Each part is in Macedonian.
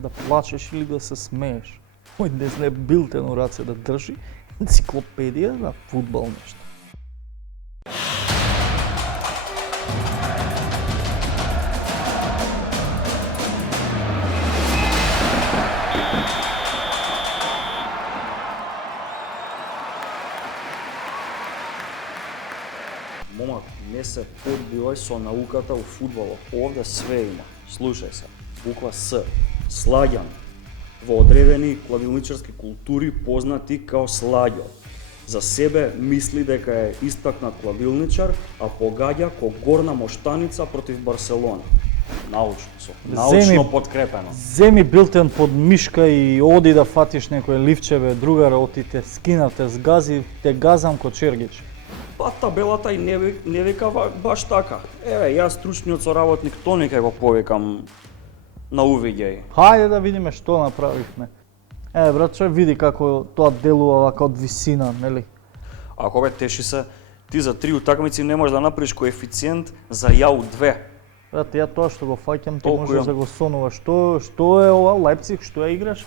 да плачеш или да се смееш. Мој днес не е билтен у раце да држи енциклопедија на фудбал нешто. Момак, не се подбивај со науката у фудбалот. Овде све има. Слушај се. Буква С. Слагјан. Во одредени клавилничарски култури познати као Слагјо. За себе мисли дека е истакнат клавилничар, а погаѓа ко горна моштаница против Барселона. Научно подкрепено. Земи билтен под мишка и оди да фатиш некој ливчеве, другаре, оти те скинав, те сгази, те газам ко Чергич. Па табелата и не вика баш така. Еве, јас стручниот соработник Тони ќе го повикам на увиѓај. Хајде да видиме што направивме. Братче, види како тоа делува вака од висина, нели? Ако бе теши се, ти за 3 утакмици не можеш да направиш коефициент за јау 2. Брат, ја тоа што го фаќам, ти Толку можеш јам. да го сонуваш. Што е ова Лајпциг, што ја играш?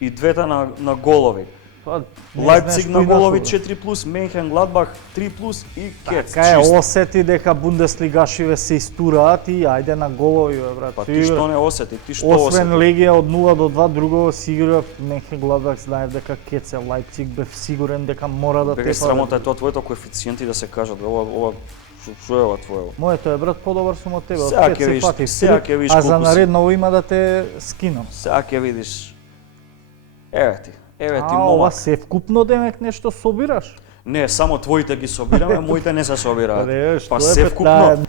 И двете на голови. Па, не Лајпциг знаеш на кој голови наслов, 4+, Менхен Гладбах 3+, и Кец. Така е, чист. осети дека бундеслигашиве се истураат и ајде на голови, бе, брат. Па Си ти игра. што не осети, ти што Освен осети? Легија од 0 до 2, друго си игра Менхен Гладбах, знаев дека Кеце Лајпциг бев сигурен дека мора да Бегај тепа. срамота е тоа твоето коефициенти да се кажат, ова што е ова твоето? Моето е, брат, подобар сум од тебе, од Сега ќе 5 видиш, пати. сега ќе видиш А за колку си. наредно има да те скинам. Сега ќе видиш. Еве ти А, момак. ова се вкупно демек нешто собираш? Не, само твоите ги собираме, моите не се собираат. Не, што Па е се бе, вкупно.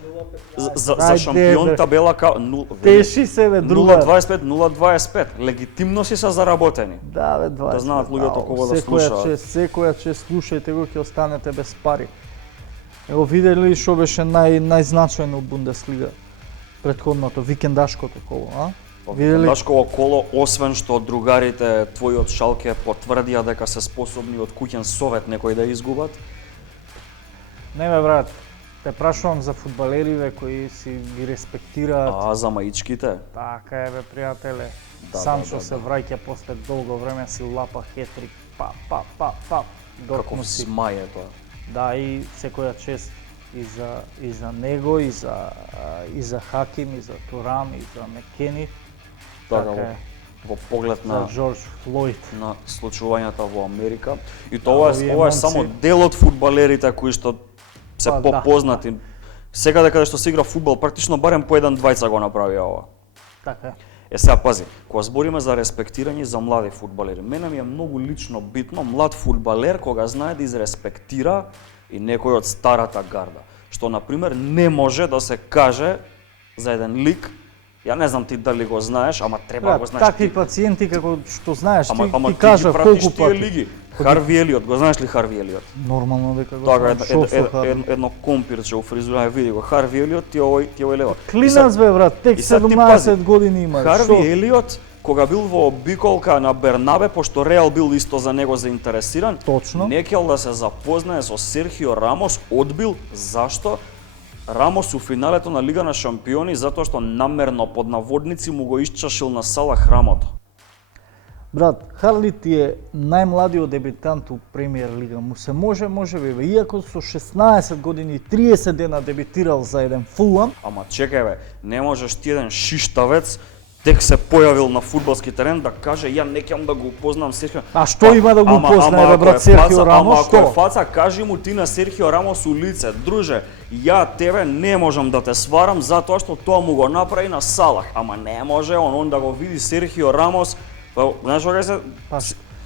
За Ајде, шампион бе. табела као Теши се, бе, друга. 0.25, 0.25. Легитимно си се заработени. Да, бе, 20. Да знаат луѓето кого да Секоја слушаат. чест, секоја чест, слушајте го, ќе останете без пари. Ево видели што беше најзначајно од Бундеслига? Претходното, викендашкото коло, а? Видели? Дашково коло, освен што другарите твои од Шалке потврдија дека се способни од куќен совет некој да изгубат. Не бе, брат, те прашувам за фудбалериве кои си ги респектираат. А за маичките? Така е, бе, пријателе. Да, Санчо да. се враќа после долго време, си лапа хетрик, па. Каков Дортмунд си. смај е тоа. Да, и секоја чест и за него, и за Хаким, и за Турам, и за Мекени, Така, Така е. во поглед за на Джордж Флојд. случувањата во Америка. И тоа овие ова е момци- само дел од фудбалерите кои што се Па, да. попознати. Сега дека што се игра фудбал, практично барем по еден двајца го направија ова. Така е. Сега пази, кога збориме за респектирање за млади фудбалери, мене ми е многу лично битно млад фудбалер кога знае да изреспектира и некој од старата гарда, што на пример не може да се каже за еден лик. Ја не знам ти дали го знаеш, ама треба да го Брат, знаеш такви ти. пациенти како што знаеш, Ама ти ти кажа ги пратиш колку тие пати. лиги. Харви Елиот, го знаеш ли Харви Елиот? Нормално дека го Така, знаеш, шо со Харви. едно компирче у фризура, види го, Харви Елиот, ти овој лево. Клинац бе, брат, тек и sad ти 17 пази, години има. Харви Елиот, кога бил во обиколка на Бернабе, пошто Реал бил исто за него заинтересиран, Точно. не кел да се запознае со Серхио Рамос, одбил. Зашто? Рамос у финалето на Лига на шампиони затоа што намерно под наводници му го исчашил на Салах рамото. Брат, Харли ти е најмладиот дебитант у Премиер Лига. Му се може би, бе. Иако со 16 години и 30 дена дебитирал за еден Фулам, Ама чекај бе, не можеш ти еден шиштавец тек се појавил на фудбалски терен да каже ја не ќе да го упознам Серхио. А што има да го упознае, бе, брат, Серхио Рамос, Ама ако е што? фаца, кажи му ти на Серхио Рамос у лице, друже, ја тебе не можам да те сварам затоа што тоа му го направи на Салах. Ама не може он да го види Серхио Рамос, па знаеш кога се Па,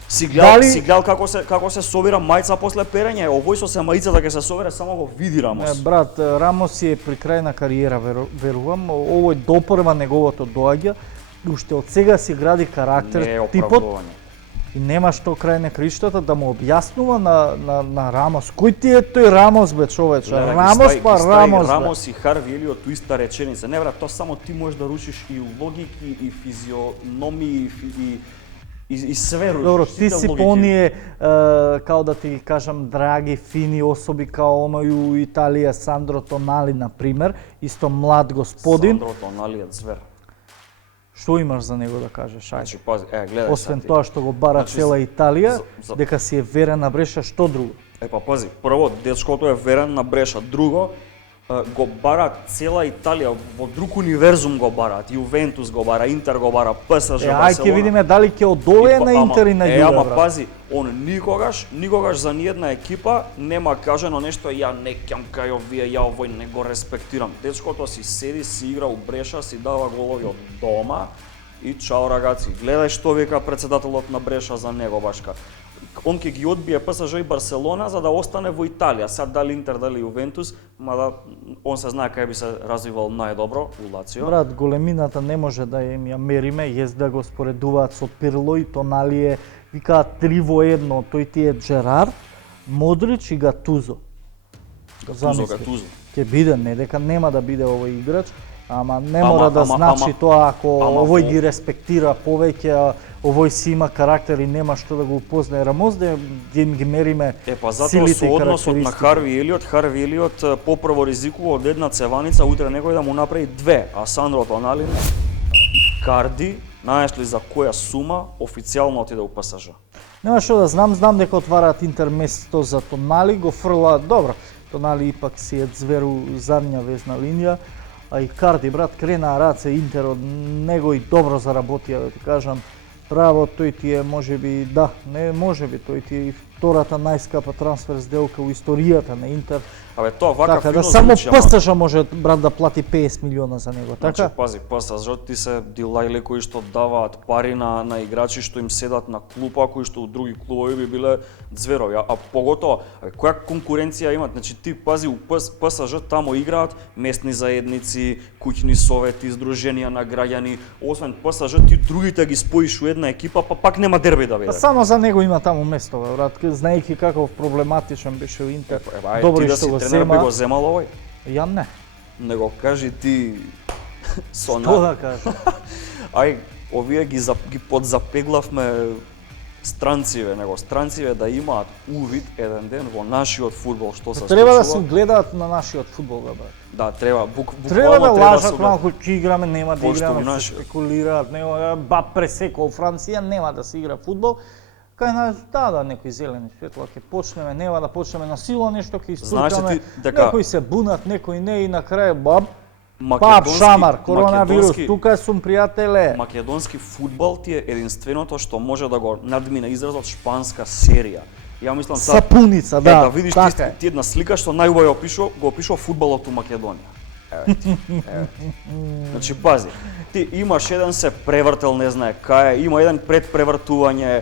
си гледал, дали- си гледал како се собира мајца после перење, овој со се мајцата ќе се собере, само го види Рамос. брат, Рамос е при крај на кариера, верувам. Овој допрва неговото доаѓа. Уште од сега си гради карактер, Не е типот, оправдување. и нема што крај на криштата да му објаснува на Рамос. Кој ти е тој Рамос, бе, човече? Гледај, Рамос ги па стави Рамос, бе. Рамос и Харви Елиот у иста реченица. Не брат, тоа само ти можеш да рушиш и логики и физиономии и све рушиш. Добро, сите ти си логики. по оние, као да ти кажам, драги, фини особи као оној у Италија, Сандро Тонали, на пример, исто млад господин. Сандро Тонали е звер. Што имаш за него да кажеш? Ајде. Значи, пази, гледај Освен сега ти. тоа што го бара Значи, цела Италија, за- дека си е верен на Бреша, што друго? Па пази, прво, дечкото е верен на Бреша. Друго, го бара цела Италија, во друг универзум го бараат. Ювентус го бара, Интер го бара, ПСЖ, Барселона. Ај ќе видиме дали ќе одолее на Интер и на Јуве. Ама брат. пази, он никогаш за ниедна екипа нема кажано нешто ја не ќам кај овие, ја овој не го респектирам. Дечкото си седи, си игра у Бреша, си дава голови од дома и чао рагаци. Гледај што вика председателот на Бреша за него башка. Он ќе ги одбие ПСЖ и Барселона за да остане во Италија. Сад дали Интер, дали Јувентус, мада он се знае кај би се развивал најдобро у Лацио. Брат, големината не може да им ја мериме, јес да го споредуваат со Пирло и Тоналие, викаат 3 во 1, тој ти е Джерард, Модрич и Гатузо. Гатузо. Ќе биде, не дека нема да биде овој играч, ама не Ама- мора да ама- значи ама- тоа ако овој во- ги респектира повеќе, а овој си има карактер и нема што да го упознае Рамос, да ги мериме Па затоа силите со и односот на карактеристики. Харви Елиот попрво ризикува од една цеваница, утре некој да му направи две, а Сандро Тонали не. Карди, знаеш ли за која сума официјално отиде у ПСЖ? Нема што да знам дека отвараат Интер место за Тонали, го фрлаат, добро. Тонали ипак си е зверу задња везна линија, а и Карди, брат, крена раце Интер од него и добро заработија, да ти кажам. Право, тој ти е можеби, да, не можеби, тој ти е и втората најскапа трансфер сделка у историјата на Интер. Абе тоа вака Така, фино да само звучи, ама- ПСЖ може, брат, да плати 50 милиона за него, Значи, така? пази, ПСЖ ти се дилајли кои што даваат пари на играчи што им седат на клупа, кои што у други клубови би биле зверови. А поготоа, која конкуренција имат? Значи ти пази у ПСЖ тамо играат местни заедници, куќни совети, здруженија на граѓани. Освен ПСЖ ти другите ги споиш у една екипа, па пак нема дерби да биде. Па само за него има таму место, бе, брат, знаејќи каков проблематичен беше у Интер. Ај, Добро ти и да што си го тренер би зема. го земал овој? Ја не. Не го кажи ти со Што да кажам? Ај, овие ги подзапеглавме странциве, него странциве да имаат увид еден ден во нашиот фудбал што се Треба да се случува. гледаат на нашиот фудбал, бе, брат. Да, треба Треба да се лажат гледа. малку, ќе играме, нема да Пошто играме, наш- се спекулираат, нема ба пресекол Франција, нема да се игра фудбал. Кај нас, да, некои зелени светла ќе почнеме, нема да почнеме на сила нешто, ќе Знаеш ли истуркаме, ти дека- некои се бунат, некои не и на крај баб, пап, Македонски- шамар, коронавирус, македонски- тука сум пријателе. Македонски фудбал ти е единственото што може да го надмине изразот шпанска серија. Ја мислам Сапуница, да, да видиш така е. ти една слика што најубаво го опишува фудбалот у Македонија. Еве ти, еве ти. Значи пази, ти имаш еден се превртел, не знае кај, има еден предпревртување,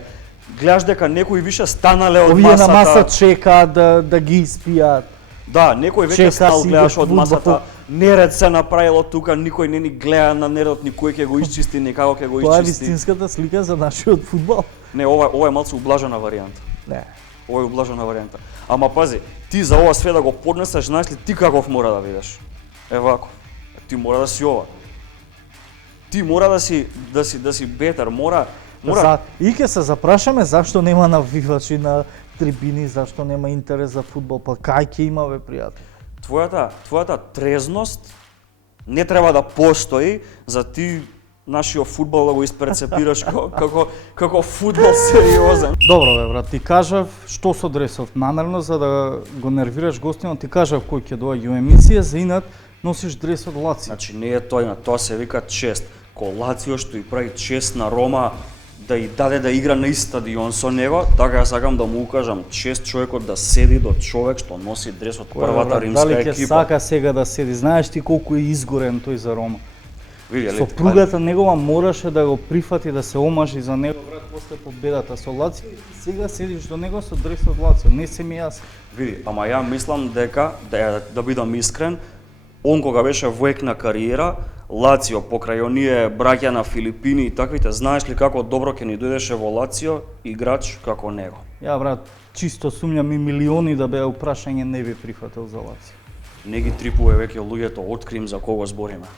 гледаш дека некои више станале од Овие на масата. маса чекаат да ги испијат. Да, некој веќе Чека стал си гледаш го од фудбал. масата. Неред се направило тука, никој не ни гледа на нередот, никој ќе го исчисти, никако ќе го Тоа е исчисти. вистинската слика за нашиот фудбал. Не, ова е малку ублажена варијанта. Не. Ова е ублажена варијанта. Ама пази, ти за ова све да го поднесеш, знаеш ли ти каков мора да бидеш? Е вако. Ти мора да си ова. Ти мора да си бетер, мора И ќе се запрашаме зашто нема навивачи на трибини, зашто нема интерес за фудбал, па кај ќе има, бе, пријател? твојата трезност не треба да постои за ти нашиот фудбал да го испрецепираш како фудбал сериозен. Добро, бе, брат, ти кажав што со дресот намерно за да го нервираш гостинот, ти кажав кој ќе доаѓа у емисија, за инат носиш дресот Лацио. Значи не е тоа се вика чест. Ко Лацио што и прави чест на Рома да и даде да игра на ист стадион со него, така ја сакам да му укажам чест човекот да седи до човек што носи дресот првата римска Дали ќе екипа. сака сега да седи? Знаеш ти колку е изгорен тој за Рома. Виделе? Сопругата негова мораше да го прифати, да се омажи за него, брат, после победата со Лацио, и сега седиш до него со дресот Лацио. Не се ми јас. Види, ама ја мислам дека, да бидам искрен, он кога беше воек на кариера, Лацио покрај оние браќа на Филипини и таквите, знаеш ли како добро ќе ни дојдеше во Лацио играч како него? Ја, брат, чисто сумњам и милиони да беа упрашање не би прифатил за Лацио. Не ги трипува веќе луѓето, открим за кого збориме.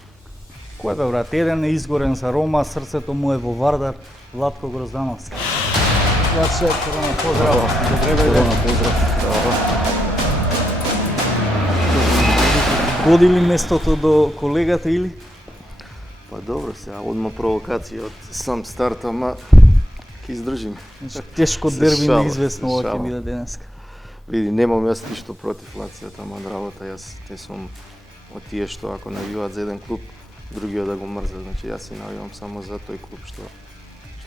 Кој бе, брат, еден е изгорен за Рома, срцето му е во Вардар, Владко Гроздановски. Ваше, корона, поздрав. Добре дојде. Поздрав. Годи ли местото до колегата или? Па добро сега, одма провокација од сам старт, ама ќе издржиме. Значи, тешко Се дерби шалам, неизвестно се ова ќе шалам. биде денеска. Види, немам јас ништо против Лацијата, ама работа, јас не сум од тие што ако навиваат за еден клуб, другиот да го мрзат. Значи јас си навивам само за тој клуб што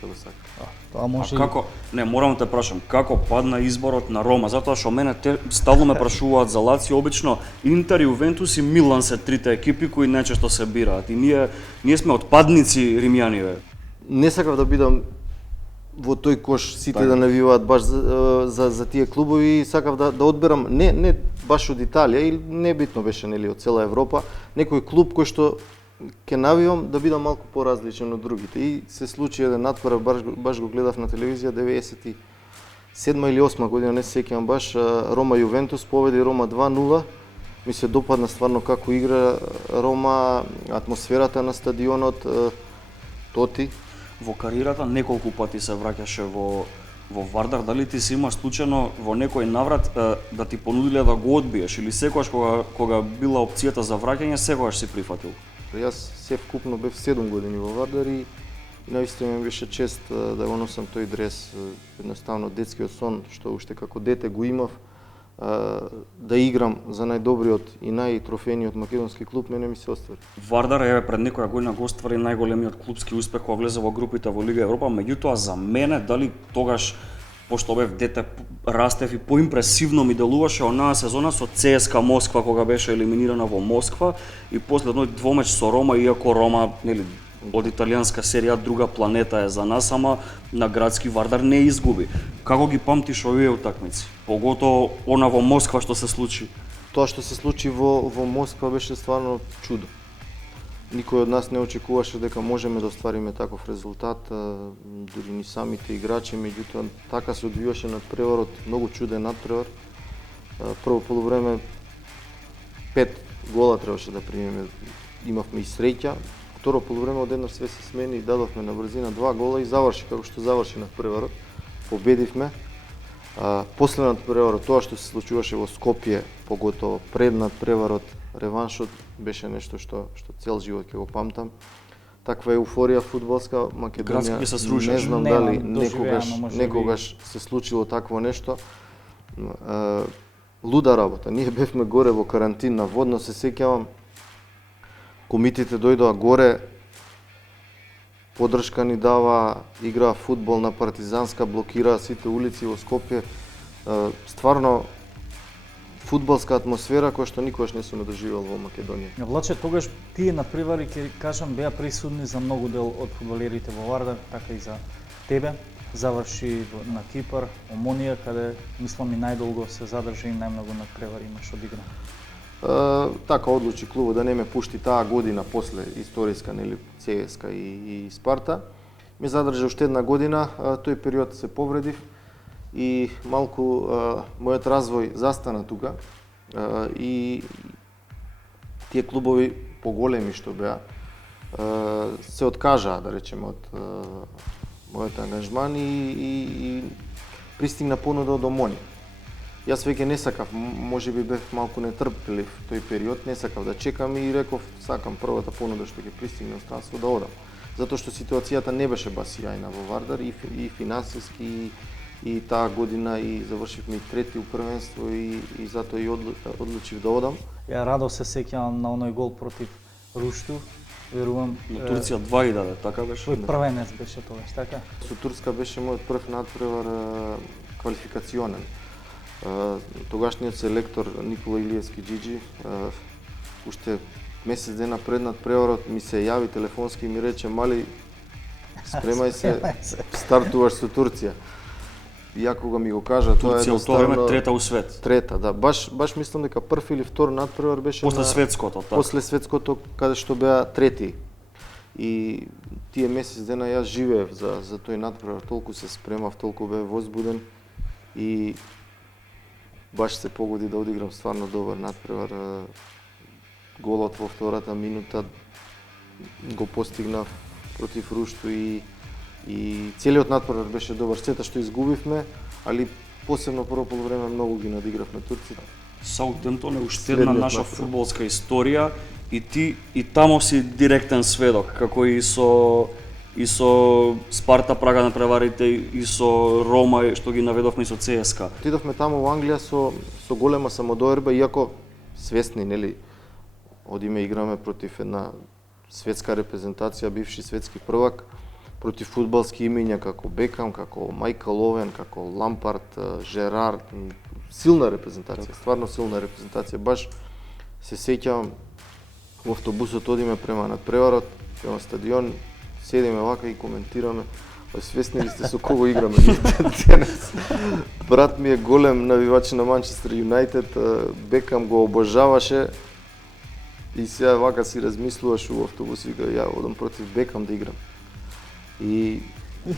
го сакам. Тоа А може како, не, морам да те прашам, како падна изборот на Рома? Затоа што мене стално ме прашуваат за Лацио, обично Интер, Јувентус и Милан се трите екипи кои најчесто се бираат. И ние сме отпадници римјаниве. Не сакав да бидам во тој кош сите да навиваат баш за тие клубови и сакав да одберам не баш од Италија или небитно беше нели од цела Европа, некој клуб кој што ќе навивам да бидам малку поразличен од другите. И се случи еден натпор, баш го гледав на телевизија 97 или 8 година, не се сеќавам баш, Рома Јувентус победи Рома 2:0. Ми се допадна стварно како игра Рома, атмосферата на стадионот, Тоти. Во кариерата неколку пати се враќаше во Вардар. Дали ти си имаш случајно во некој наврат да ти понудиле да го одбиеш или секогаш кога била опцијата за враќање, секогаш си прифатил? Јас се вкупно бев 7 години во Вардар и наистина ми беше чест да го носам тој дрес, едноставно детскиот сон што уште како дете го имав, да играм за најдобриот и најтрофејниот македонски клуб, мене ми се оствари. Вардар пред некоја година го оствари најголемиот клупски успех кога влезе во групите во Лига Европа, меѓутоа за мене дали тогаш пошто бев дете, растев и поимпресивно ми делуваше онаа сезона со ЦСКА Москва кога беше елиминирана во Москва и после едној двомеч со Рома, иако Рома нели од италијанска серија друга планета е за нас, ама на градски Вардар не изгуби. Како ги памтиш овие утакмици? Поготово она во Москва што се случи. Тоа што се случи во Москва беше стварно чудо. Никој од нас не очекуваше дека можеме да оствариме таков резултат, дури ни самите играчи, меѓутоа така се одвиваше надпреварот, многу чуден надпревар. Прво полувреме 5 гола требаше да примиме, имавме и среќа. Второ полувреме одеднаш све се смени и дадовме на брзина 2 гола и заврши како што заврши надпреварот. Победивме. После надпреварот, тоа што се случуваше во Скопје, поготово пред надпреварот, реваншот беше нешто што цел живот ќе го памтам. Таква еуфорија фудбалска Македонија. Градски се срушеше. Не знам Немам дали доживеано, може би. некогаш се случило такво нешто. Луда работа. Ние бевме горе во карантин наводно, се сеќавам. Комитите дојдоа горе, поддршка ни дава, играа фудбал на Партизанска, блокираа сите улици во Скопје. Стварно фудбалска атмосфера која што никогаш не сум доживел во Македонија. Влаче, тогаш тие надпревари, ќе кажам, беа присудни за многу дел од фудбалерите во Вардар, така и за тебе. Заврши на Кипар, Омонија, каде мислам и најдолго се задржи и најмногу надпревари имаш одигран. Така одлучи клубот да не ме пушти таа година после историска, нели, ЦСКА и Спарта. Ме задржа уште една година, тој период се повредив и малку мојот развој застана тука и тие клубови поголеми што беа се откажаа, да речеме, од мојот ангажман и пристигна понуда од Омонија. Јас веќе не сакав, можеби бев малку нетрпелив тој период, не сакав да чекам и реков сакам првата понуда што ќе пристигне од странство да одам. Затоа што ситуацијата не беше бас сјајна во Вардар и финансиски и таа година и завршивме и трети у првенство и затоа и одлучив да одам. Ја радо се сеќавам на оној гол против Рушту, верувам. На Турција 2 и даде, така беше? Тој првенец беше тогаш, така? Со Турска беше мојот прв надпревар квалификационен. Тогашниот селектор Никола Илиевски Джиджи уште месец дена пред надпреварот ми се јави телефонски и ми рече: "Мали, спремај се, стартуваш со Турција." Ја кога ми го кажа, тоа е Турција од тоа време трета у свет. Трета, да. Баш мислам дека прв или втор надпревар беше После светското, така. После светското, каде што беа трети. И тие месец дена јас живеев за тој надпревар, толку се спремав, толку бев возбуден и баш се погоди да одиграм стварно добар надпревар. Голот во втората минута го постигнав против Рушту и целиот надпревар беше добар. Сета што изгубивме, али посебно прво полувреме многу ги надигравме турците. Саутемптон е уште една наша фудбалска историја и тамо си директен сведок, како и со Спарта Прага на преварите, и со Рома, што ги наведовме, и со ЦСКА. Отидовме таму во Англија со голема самодоверба, иако свесни, нели, одиме играме против една светска репрезентација, бивши светски првак, против фудбалски имиња како Бекам, како Майкл Овен, како Лампард, Жерард, силна репрезентација, стварно силна репрезентација. Баш се сеќавам, во автобусот одиме према надпреварот, према стадион, седиме вака и коментираме. Свесни ли сте со кого играме денес? Брат ми е голем навивач на Манчестер Юнайтед, Бекам го обожаваше и сега вака си размислуваш во автобус и вика, ја одам против Бекам да играм. И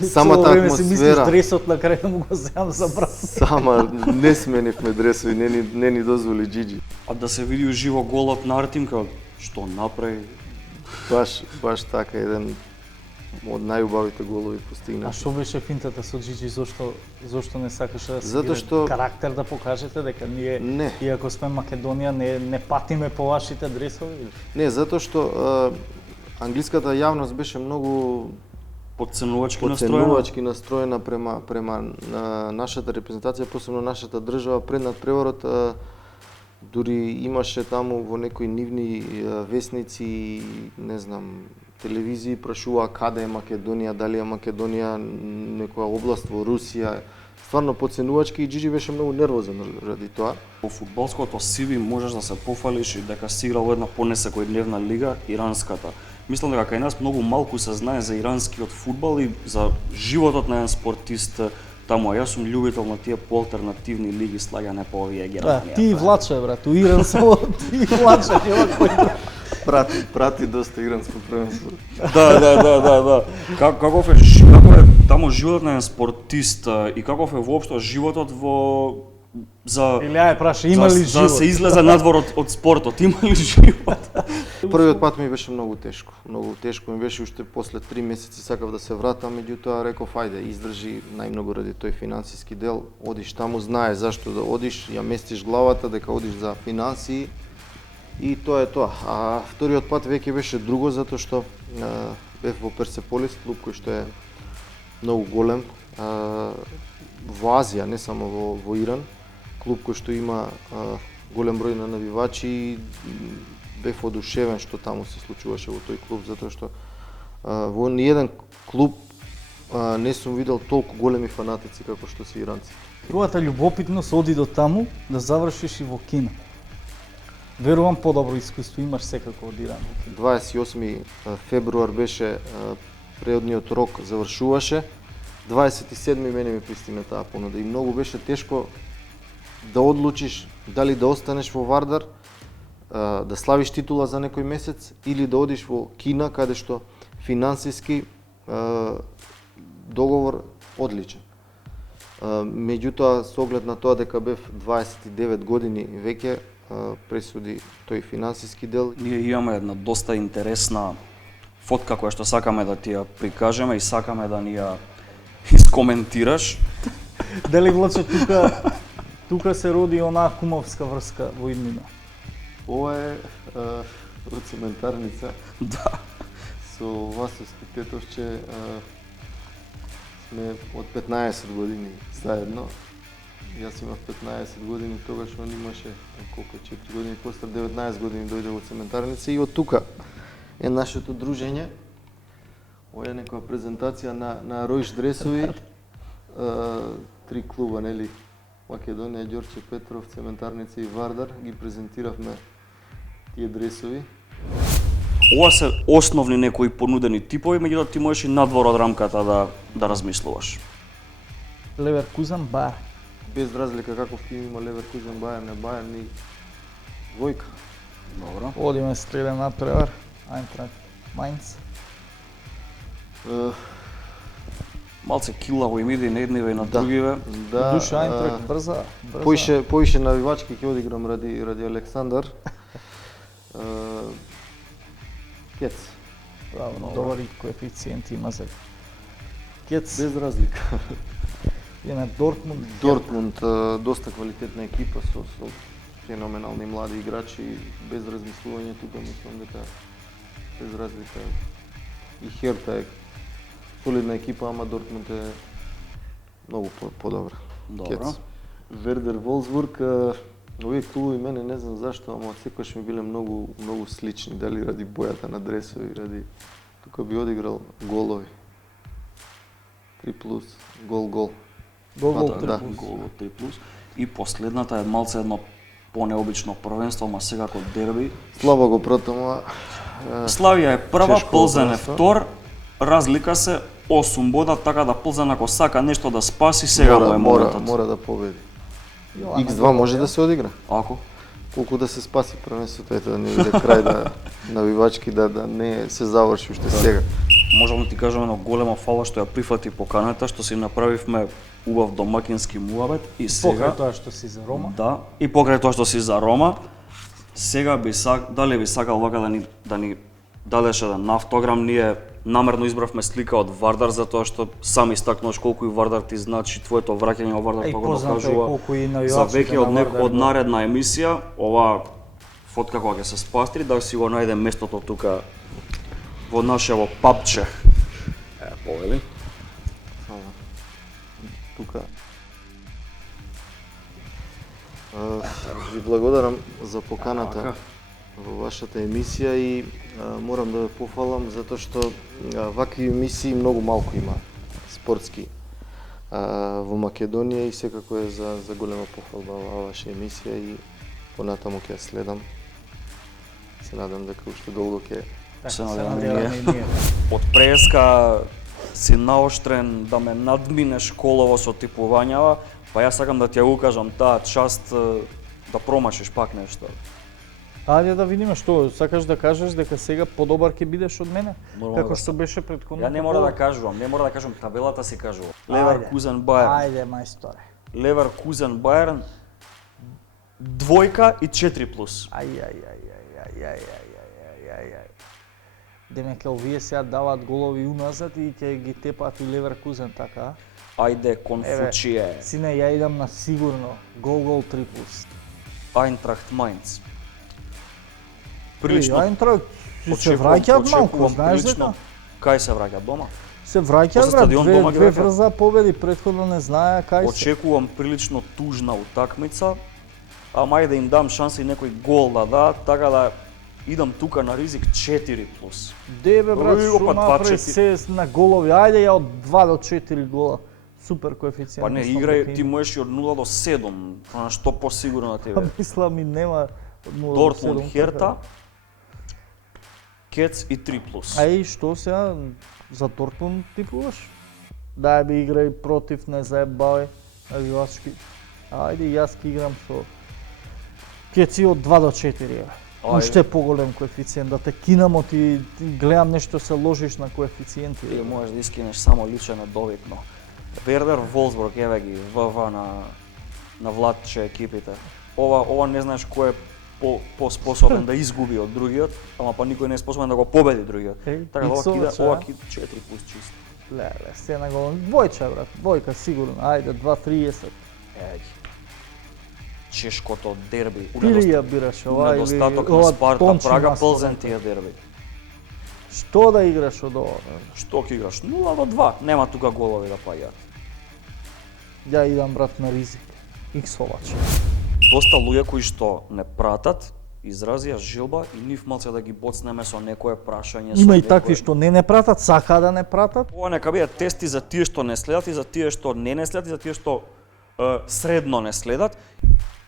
самата Цело време си мислиш атмосфера, дресот на крај му го земам за брат. сама не сменивме дресови, не ни дозволи Джиджи. А да се види уживо голот на Артим, како што направи. Баш така, еден од најубавите голови постигна. А што беше финтата со Джиджи, зошто не сакаше да си Затоа играте? што- Карактер да покажете дека ние, Не. иако сме Македонија, не патиме по вашите дресови? Или? Не, затоа што англиската јавност беше многу Подценувачки настроена. подценувачки настроена према нашата репрезентација, посебно нашата држава. Пред надпреварот дури имаше таму во некои нивни весници, не знам, телевизии прашуваа каде е Македонија, дали е Македонија некоја област во Русија. Стварно подценувачки и Джиджи беше многу нервозен ради тоа. По фудбалското CV можеш да се пофалиш и дека си играл во една понесекојдневна лига, иранската. Мислам дека кај нас многу малку се знае за иранскиот фудбал и за животот на еден спортист таму. А јас сум љубител на тие поалтернативни лиги, слагање по овие Да, Германија. ти влаче, брат, у Иран само ти влаче, ќе кој Прати доста иранско првенство. Да. Каков е таму животот на еден спортист и каков е воопшто животот за Или ај праша, има ли за да се живот? излезе надвор од спортот, има ли живот? Првиот пат ми беше многу тешко. Многу тешко ми беше уште после 3 месеци сакав да се вратам, меѓутоа реков ајде, издржи најмногу ради тој финансиски дел, одиш таму, знаеш зашто да одиш, ја местиш главата дека одиш за финансии и тоа е тоа. А вториот пат веќе беше друго затоа што бев во Персеполис, клуб кој што е многу голем во Азија, не само во Иран, клуб кој што има голем број на навивачи и бев одушевен што таму се случуваше во тој клуб, затоа што во ниеден клуб не сум видел толку големи фанатици како што се иранци. Твојата љубопитност оди до таму да завршиш и во Кина. Верувам подобро искуство имаш секако од Иран. 28 февруар беше преодниот рок завршуваше. 27 мене ми пристигна таа понуда и многу беше тешко да одлучиш дали да останеш во Вардар, да славиш титула за некој месец или да одиш во Кина каде што финансиски договор одличен. Меѓутоа со оглед на тоа дека бев 29 години веќе пресуди тој финансиски дел. Ние имаме една доста интересна фотка која што сакаме да ти ја прикажеме и сакаме да ни ја искоментираш. Дали влаче тука се роди онаа кумовска врска во иднина? Ова е од цементарница Да. со Васовски Тетовче. Сме од 15 години заедно. Јас имав 15 години, тогаш он имаше колку 4 години, после 19 години дојде во цементарница и од тука е нашето дружење. Ова е некоја презентација на Ројш дресови. 3 клуба, нели? Македонија, Ѓорче Петров, Цементарница и Вардар ги презентиравме тие дресови. Ова се основни некои понудени типови, меѓутоа ти можеш и надвор од рамката да размислуваш. Леверкузен Баер. Без разлика каков тим има Леверкузен, Бајерн, Бајерн и двојка. Добро. Одиме стрелен надпревар. Айнтрахт Мајнц. Малце килаво им иде и на едниве и на Да. другиве. Да, Душа Айнтрахт брза. поише навивачки ќе одиграм ради Александар. Кец. Правно, добар и коефициент има за Кец. Без разлика. Имаме Дортмунд. Дортмунд, доста квалитетна екипа со феноменални млади играчи, без размислување тука мислам дека без разлика и Херта е солидна екипа, ама Дортмунд е многу подобра. Добро. Вердер Волсбург, овие клубови мене не знам зашто, ама секогаш ми биле многу слични, дали ради бојата на дресови, ради тука би одиграл голови. 3+, гол. Гол Да. 3+. Гол 3+. И последната е малце едно понеобично првенство, ама секако дерби. Слабо го протома. Славија е прва, Чешко Плзен е одбранство. втор, разлика се 8 бода, така да Плзен ако сака нешто да спаси, сега му е моментот. Мора да победи. Јоана X2 може да се одигра. Ако? Колку да се спаси првенството, ето да не биде крај да навивачки да не се заврши уште сега. Можам да ти кажам едно големо фала што ја прифати поканата, што си направивме убав домакински муабет и сега... Покрај тоа што си за Рома. Да, и покрај тоа што си за Рома, сега дали би сакал вака да ни дадеш еден автограм, ние намерно избравме слика од Вардар затоа што сам истакнуваш колку и Вардар ти значи, твоето враќање во Вардар А и тоа го познато е докажува. колку и За навивачите веќе на од Вардар. наредна емисија, ова фотка кога ќе се спастри, да си го најде местото тука во нашево папче. Повели. Тука. Ви благодарам за поканата Така. во вашата емисија и морам да ве пофалам затоа што вакви емисии многу малку има спортски во Македонија и секако е за голема пофалба оваа ваша емисија и понатаму ќе ја следам. Се надам дека уште долго ќе Така, се надеваме надеваме и ние. Од преска си наоштрен да ме надминеш колово со типувањава, па јас сакам да ти ја укажам таа част да промашиш пак нешто. Ајде да видиме што сакаш да кажеш дека сега подобар ќе бидеш од мене, Нормално како да што беше претходно. Ја не мора да кажувам, табелата си кажува. Леверкузен Бајерн. Ајде мајсторе. Леверкузен Бајерн 2 и 4+. Ај. Демека овие сега даваат голови уназад и ќе ги тепаат и Леверкузен така. Ајде Конфучие. Сине, ја идам на сигурно. Гол 3+. Айнтрахт Мајнц. Прилично. Ајнтрак се враќаат малку, знаеш дека? Кај се враќаат дома? Се враќаат После брат, стадион дома ги две враќаат. врза победи, претходно не знаеа кај се. Очекувам прилично тужна утакмица, ама ајде да им дам шанса и некој гол да дадат, така да идам тука на ризик 4+. Дебе брат, Уј, што па направи 2-4. се на голови, ајде ја од 2 до 4 гола. Супер коефициент. Па не, мислам играј, дека ти има. можеш и од 0 до 7, на што посигурно на Па тебе. мислам и нема од 0 до Дортмунд, 7, Херта, така. Кец и 3+. А и што сега за Дортмунд типуваш? Дај би играј против, не заебавај навивачки. Ајде јас ќе играм со Кеци од 2 до 4 еве. Ајде. Уште поголем коефициент, да те кинамо ти гледам нешто се ложиш на коефициенти. Ти можеш да искинеш само личен довикно. Вердер Волсбург, еве ги, ВВ на Владче екипите. Ова не знаеш кој е по-способен да изгуби од другиот, ама па никој не е способен да го победи другиот. Така да иксовач, ова кида 4+ чисто. Леле, се на гол. Двојче брат, двојка сигурно. Ајде 2-30. Еј. Чешкото дерби. Ти ли ја бираш ова или Недостаток на ова Спарта, тончи Прага, масло? Плзен ти е дерби. Што да играш од ова? Што ќе играш? 0 до 2. Нема тука голови да паѓаат. Ја идам брат на ризик. Иксовач. Доста луѓе кои што не пратат, изразија жилба и нив малце да ги боцнеме со некое прашање. Има со и такви некое- што не пратат, сака да не пратат. Ова нека бидат тести за тие што не следат и за тие што не следат и за тие што средно не следат.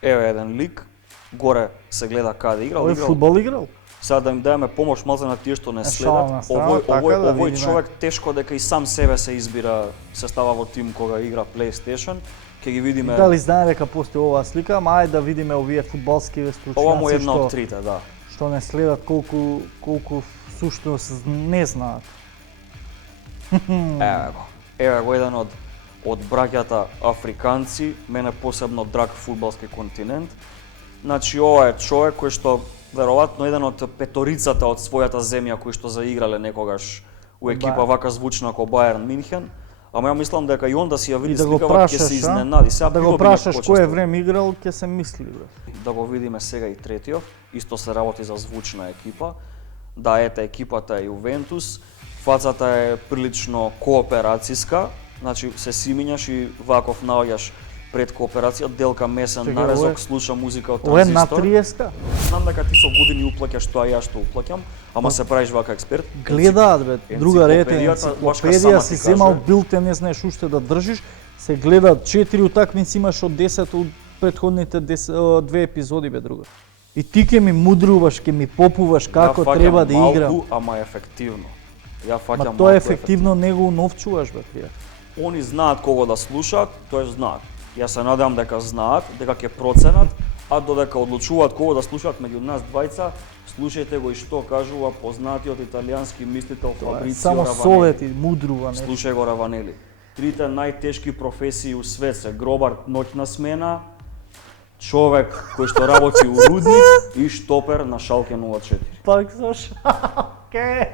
Еве еден лик, горе се гледа каде играл, Овој фудбал играл? Сега да им даваме помош малце на тие што не следат. шална страна, така да Овој видиме. човек тешко дека и сам себе се избира, се става во тим кога игра PlayStation. Ќе ги видиме. Дали знае дека постои оваа слика, ама ајде да видиме овие фудбалски Ова му е стручњаци една од трите, да. што не следат колку суштност не знаат. Еве го еден од браќата африканци, мене посебно драг фудбалски континент. Значи ова е човек кој што веројатно еден од петорицата од својата земја кои што заиграле некогаш у екипа Бајерн. вака звучна како Бајерн Минхен, ама ја мислам дека и он да си ја види И да го сликава ќе се прашаш, изненади. Сега да пиво го би ме прашаш кој е почестил. време играл, ќе се мисли, бре. Да го видиме сега и третиот, исто се работи за звучна екипа. Да, ете, екипата е Јувентус, фацата е прилично кооперацијска, значи се симињаш и ваков наоѓаш пред кооперација, Делка Месен Чекај, нарезок, ова е- слуша музика од Ова е на транзистор. 30-ка. Знам дека ти со години уплаќаш тоа и ја што уплаќам, ама се правиш вака експерт. Гледаат, бе, друга рете, енциклопедијата, башка енциклопедија сама си ти земал каже. билте, не знаеш уште да држиш, се гледаат 4 утакмици имаш од 10 од претходните 2 епизоди, бе, друга. И ти ќе ми мудруваш, ќе ми попуваш како Ја фаќам треба да малку, играм. ама ефективно. Ја Ма фаќам тоа малку ефективно не го уновчуваш, бе, пријател. Они знаат кого да слушаат, тоа знаат. Јас се надевам дека знаат, дека ќе проценат, а додека одлучуваат кого да слушаат меѓу нас двајца, слушајте го и што кажува познатиот италијански мислител Фабрицио Само Раванели. совети, мудрува, не. Слушај го Раванели. Трите најтешки професии у свет се гробар ноќна смена, човек кој што работи у рудник и штопер на Шалке 04. Пак со шалке.